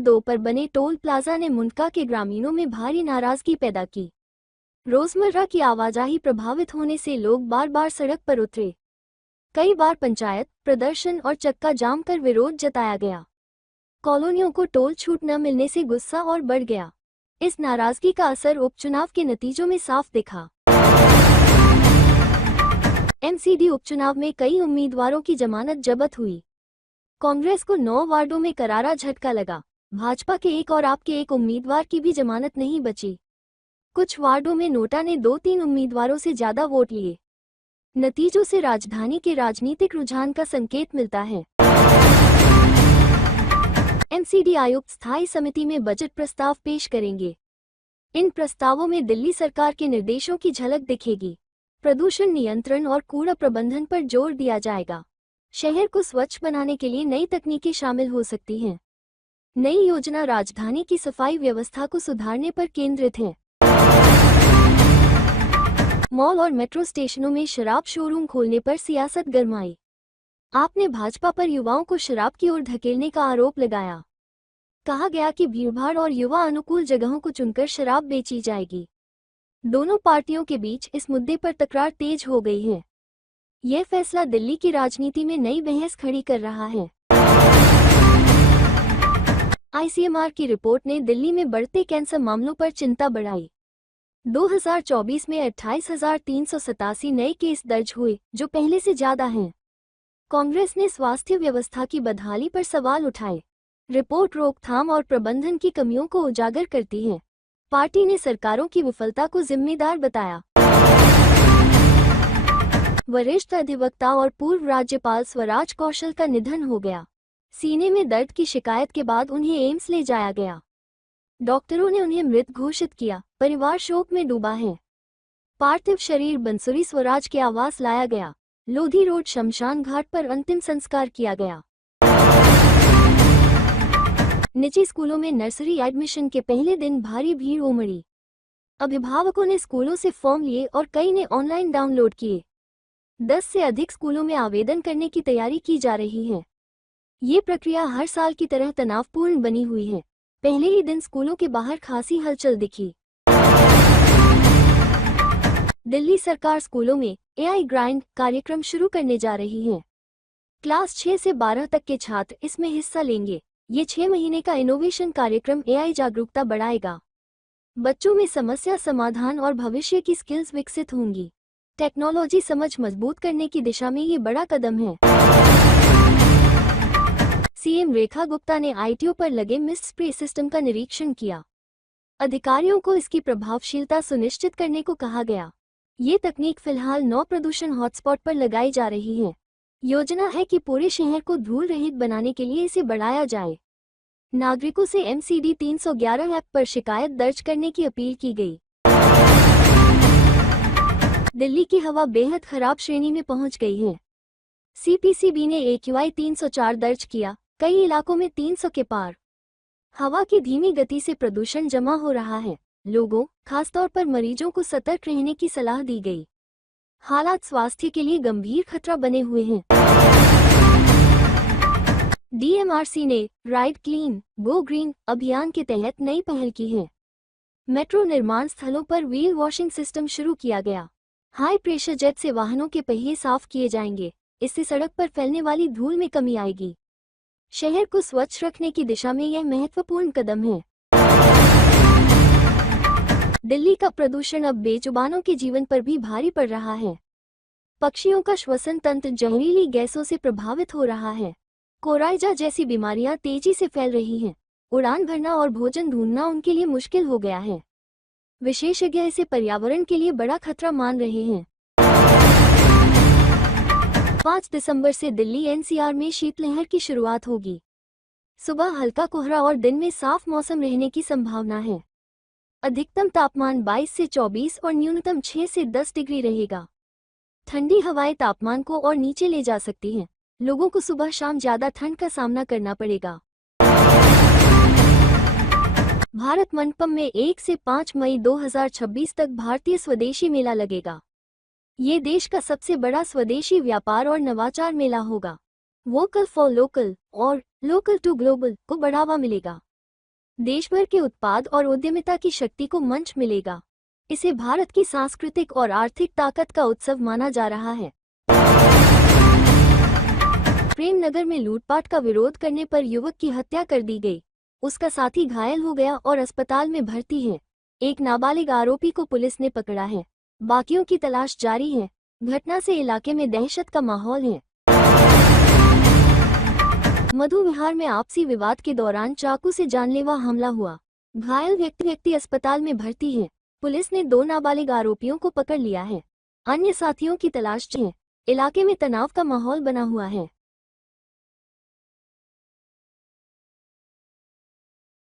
2 पर बने toll plaza ने मुंडका के ग्रामीणों में भारी नाराजगी पैदा की। रोजमर्रा की आवाजाही प्रभावित होने से लोग बार बार सड़क पर उतरे। कई बार पंचायत, प्रदर्शन और चक्का जाम कर विरोध जताया गया। कॉलोनियों को टोल छूट न मिलने से गुस्सा और बढ़ गया। इस नाराजगी का असर उपचुनाव के नतीजों में साफ दिखा। एमसीडी उपचुनाव में कई उम्मीदवारों की जमानत जब्त हुई। कांग्रेस को 9 वार्डों में करारा झटका लगा। भाजपा के एक और आप के एक उम्मीदवार की भी जमानत नहीं बची। कुछ वार्डों में नोटा ने 2-3 उम्मीदवारों से ज्यादा वोट लिए। नतीजों से राजधानी के राजनीतिक रुझान का संकेत मिलता है। एमसीडी आयुक्त स्थायी समिति में बजट प्रस्ताव पेश करेंगे। इन प्रस्तावों में दिल्ली सरकार के निर्देशों की झलक दिखेगी। प्रदूषण नियंत्रण और कूड़ा प्रबंधन पर जोर दिया जाएगा। शहर को स्वच्छ बनाने के लिए नई तकनीकें शामिल हो सकती हैं। नई योजना राजधानी की सफाई व्यवस्था को सुधारने पर केंद्रित है। मॉल और मेट्रो स्टेशनों में शराब शोरूम खोलने पर सियासत गरमाई। आपने भाजपा पर युवाओं को शराब की ओर धकेलने का आरोप लगाया। कहा गया कि भीड़भाड़ और युवा अनुकूल जगहों को चुनकर शराब बेची जाएगी। दोनों पार्टियों के बीच इस मुद्दे पर तकरार तेज हो गई है। यह फैसला दिल्ली की राजनीति में नई बहस खड़ी कर रहा है। आईसीएमआर की रिपोर्ट ने दिल्ली में बढ़ते कैंसर मामलों पर चिंता बढ़ाई। 2024 में 28,387 नए केस दर्ज हुए, जो पहले से ज्यादा हैं। कांग्रेस ने स्वास्थ्य व्यवस्था की बदहाली पर सवाल उठाए। रिपोर्ट रोकथाम और प्रबंधन की कमियों को उजागर करती है। पार्टी ने सरकारों की विफलता को जिम्मेदार बताया। वरिष्ठ अधिवक्ता और पूर्व राज्यपाल स्वराज कौशल का निधन हो गया। सीने में दर्द की शिकायत के बाद उन्हें एम्स ले जाया गया। डॉक्टरों ने उन्हें मृत घोषित किया। परिवार शोक में डूबा है। पार्थिव शरीर बंसुरी स्वराज के आवास लाया गया। लोधी रोड शमशान घाट पर अंतिम संस्कार किया गया। निजी स्कूलों में नर्सरी एडमिशन के पहले दिन भारी भीड़ उमड़ी। अभिभावकों ने स्कूलों से फॉर्म लिए और कई ने ऑनलाइन डाउनलोड किए। 10 से अधिक स्कूलों में आवेदन करने की तैयारी की जा रही है। ये प्रक्रिया हर साल की तरह तनावपूर्ण बनी हुई है। पहले ही दिन स्कूलों के बाहर खासी हलचल दिखी। दिल्ली सरकार स्कूलों में एआई ग्राइंड कार्यक्रम शुरू करने जा रही है। क्लास 6 से 12 तक के छात्र इसमें हिस्सा लेंगे। ये 6 महीने का इनोवेशन कार्यक्रम एआई जागरूकता बढ़ाएगा। बच्चों में समस्या समाधान और भविष्य की स्किल्स विकसित होंगी। टेक्नोलॉजी समझ मजबूत करने की दिशा में ये बड़ा कदम है। सीएम रेखा गुप्ता ने आईटीओ पर लगे मिस्ट स्प्रे सिस्टम का निरीक्षण किया। अधिकारियों को इसकी प्रभावशीलता सुनिश्चित करने को कहा गया। ये तकनीक फिलहाल 9 प्रदूषण हॉटस्पॉट पर लगाई जा रही है। योजना है कि पूरे शहर को धूल रहित बनाने के लिए इसे बढ़ाया जाए। नागरिकों से एमसीडी 311 ऐप पर शिकायत दर्ज करने की अपील की गई। दिल्ली की हवा बेहद खराब श्रेणी में पहुंच गई है। सीपीसीबी ने AQI 304 दर्ज किया, कई इलाकों में 300 के पार। हवा की धीमी गति से प्रदूषण जमा हो रहा है। लोगों, खासतौर पर मरीजों को सतर्क रहने की सलाह दी गई। हालात स्वास्थ्य के लिए गंभीर खतरा बने हुए हैं। डीएमआरसी ने राइड क्लीन, गो ग्रीन अभियान के तहत नई पहल की है। मेट्रो निर्माण स्थलों पर व्हील वॉशिंग सिस्टम शुरू किया गया। हाई प्रेशर जेट से वाहनों के पहिए साफ किए जाएंगे। इससे सड़क पर फैलने वाली धूल में कमी आएगी। शहर को स्वच्छ रखने की दिशा में यह महत्वपूर्ण कदम है। दिल्ली का प्रदूषण अब बेजुबानों के जीवन पर भी भारी पड़ रहा है। पक्षियों का श्वसन तंत्र जहरीली गैसों से प्रभावित हो रहा है। कोराइजा जैसी बीमारियां तेजी से फैल रही हैं। उड़ान भरना और भोजन ढूंढना उनके लिए मुश्किल हो गया है। विशेषज्ञ इसे पर्यावरण के लिए बड़ा खतरा मान रहे हैं। 5 दिसंबर से दिल्ली एनसीआर में शीतलहर की शुरुआत होगी। सुबह हल्का कोहरा और दिन में साफ मौसम रहने की संभावना है। अधिकतम तापमान 22 से 24 और न्यूनतम 6 से 10 डिग्री रहेगा। ठंडी हवाएं तापमान को और नीचे ले जा सकती हैं। लोगों को सुबह शाम ज्यादा ठंड का सामना करना पड़ेगा। भारत मंडपम में 1 से 5 मई 2026 तक भारतीय स्वदेशी मेला लगेगा। ये देश का सबसे बड़ा स्वदेशी व्यापार और नवाचार मेला होगा। वोकल फॉर लोकल और लोकल टू ग्लोबल को बढ़ावा मिलेगा। देशभर के उत्पाद और उद्यमिता की शक्ति को मंच मिलेगा। इसे भारत की सांस्कृतिक और आर्थिक ताकत का उत्सव माना जा रहा है। प्रेमनगर में लूटपाट का विरोध करने पर युवक की हत्या कर दी गई। उसका साथी घायल हो गया और अस्पताल में भर्ती है। एक नाबालिग आरोपी को पुलिस ने पकड़ा है। बाकियों की तलाश जारी है। घटना से इलाके में दहशत का माहौल है। मधु विहार में आपसी विवाद के दौरान चाकू से जानलेवा हमला हुआ। घायल व्यक्ति अस्पताल में भर्ती है। पुलिस ने 2 नाबालिग आरोपियों को पकड़ लिया है। अन्य साथियों की तलाश है। इलाके में तनाव का माहौल बना हुआ है।